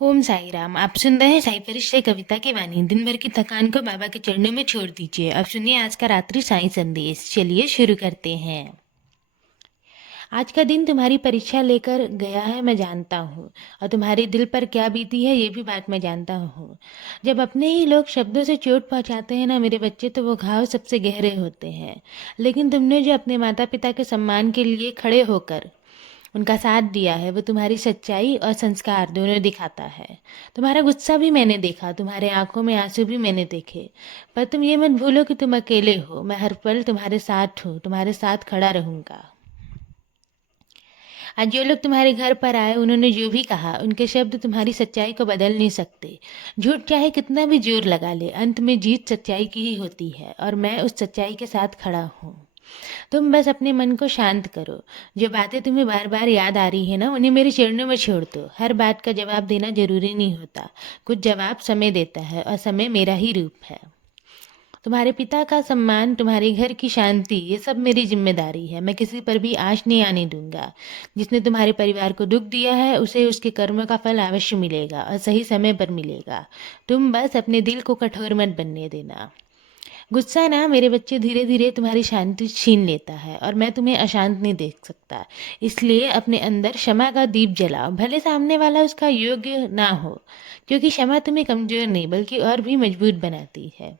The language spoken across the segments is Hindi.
ओम साई राम। आप सुन रहे हैं साई परिचय कविता की वाणी। दिन भर की थकान को बाबा के चरणों में छोड़ दीजिए। अब सुनिए आज का रात्रि साई संदेश। चलिए शुरू करते हैं। आज का दिन तुम्हारी परीक्षा लेकर गया है, मैं जानता हूँ। और तुम्हारे दिल पर क्या बीती है ये भी बात मैं जानता हूँ। जब अपने ही लोग शब्दों से चोट पहुँचाते हैं ना मेरे बच्चे, तो वो घाव सबसे गहरे होते हैं। लेकिन तुमने जो अपने माता पिता के सम्मान के लिए खड़े होकर उनका साथ दिया है, वो तुम्हारी सच्चाई और संस्कार दोनों दिखाता है। तुम्हारा गुस्सा भी मैंने देखा, तुम्हारे आंखों में आंसू भी मैंने देखे। पर तुम ये मत भूलो कि तुम अकेले हो। मैं हर पल तुम्हारे साथ हूँ, तुम्हारे साथ खड़ा रहूंगा। आज जो लोग तुम्हारे घर पर आए, उन्होंने जो भी कहा, उनके शब्द तुम्हारी सच्चाई को बदल नहीं सकते। झूठ चाहे कितना भी जोर लगा ले, अंत में जीत सच्चाई की ही होती है, और मैं उस सच्चाई के साथ खड़ा हूँ। तुम बस अपने मन को शांत करो। जो बातें तुम्हें बार बार याद आ रही है ना, उन्हें मेरे चरणों में छोड़ दो। हर बात का जवाब देना जरूरी नहीं होता। कुछ जवाब समय देता है, और समय मेरा ही रूप है। तुम्हारे पिता का सम्मान, तुम्हारे घर की शांति, ये सब मेरी जिम्मेदारी है। मैं किसी पर भी आँच नहीं आने दूंगा। जिसने तुम्हारे परिवार को दुख दिया है, उसे उसके कर्म का फल अवश्य मिलेगा, और सही समय पर मिलेगा। तुम बस अपने दिल को कठोर मत बनने देना। गुस्सा ना मेरे बच्चे धीरे धीरे तुम्हारी शांति छीन लेता है, और मैं तुम्हें अशांत नहीं देख सकता। इसलिए अपने अंदर क्षमा का दीप जलाओ, भले सामने वाला उसका योग्य ना हो। क्योंकि क्षमा तुम्हें कमजोर नहीं बल्कि और भी मजबूत बनाती है।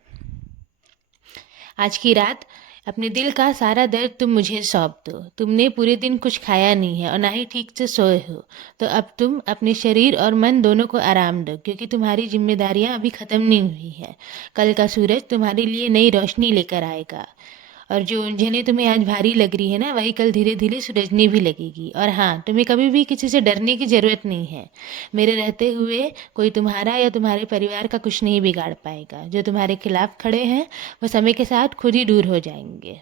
आज की रात अपने दिल का सारा दर्द तुम मुझे सौंप दो। तुमने पूरे दिन कुछ खाया नहीं है और ना ही ठीक से सोए हो। तो अब तुम अपने शरीर और मन दोनों को आराम दो, क्योंकि तुम्हारी जिम्मेदारियां अभी खत्म नहीं हुई हैं। कल का सूरज तुम्हारे लिए नई रोशनी लेकर आएगा। और जो उलझने तुम्हें आज भारी लग रही है ना, वही कल धीरे धीरे सुलझने भी लगेगी। और हाँ, तुम्हें कभी भी किसी से डरने की जरूरत नहीं है। मेरे रहते हुए कोई तुम्हारा या तुम्हारे परिवार का कुछ नहीं बिगाड़ पाएगा। जो तुम्हारे खिलाफ खड़े हैं, वो समय के साथ खुद ही दूर हो जाएंगे।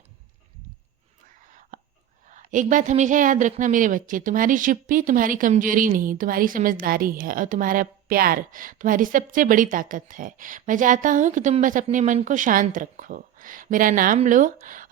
एक बात हमेशा याद रखना मेरे बच्चे, तुम्हारी चुप्पी तुम्हारी कमजोरी नहीं, तुम्हारी समझदारी है, और तुम्हारा प्यार तुम्हारी सबसे बड़ी ताकत है। मैं चाहता हूँ कि तुम बस अपने मन को शांत रखो, मेरा नाम लो,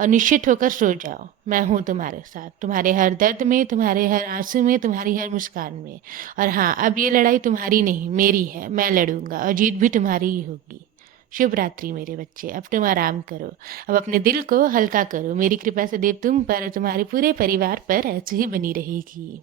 और निश्चित होकर सो जाओ। मैं हूँ तुम्हारे साथ, तुम्हारे हर दर्द में, तुम्हारे हर आंसू में, तुम्हारी हर मुस्कान में। और हाँ, अब ये लड़ाई तुम्हारी नहीं मेरी है। मैं लड़ूंगा, और जीत भी तुम्हारी ही होगी। शुभ रात्रि मेरे बच्चे। अब तुम आराम करो। अब अपने दिल को हल्का करो। मेरी कृपा सदैव तुम पर और तुम्हारे पूरे परिवार पर ऐसे ही बनी रहेगी।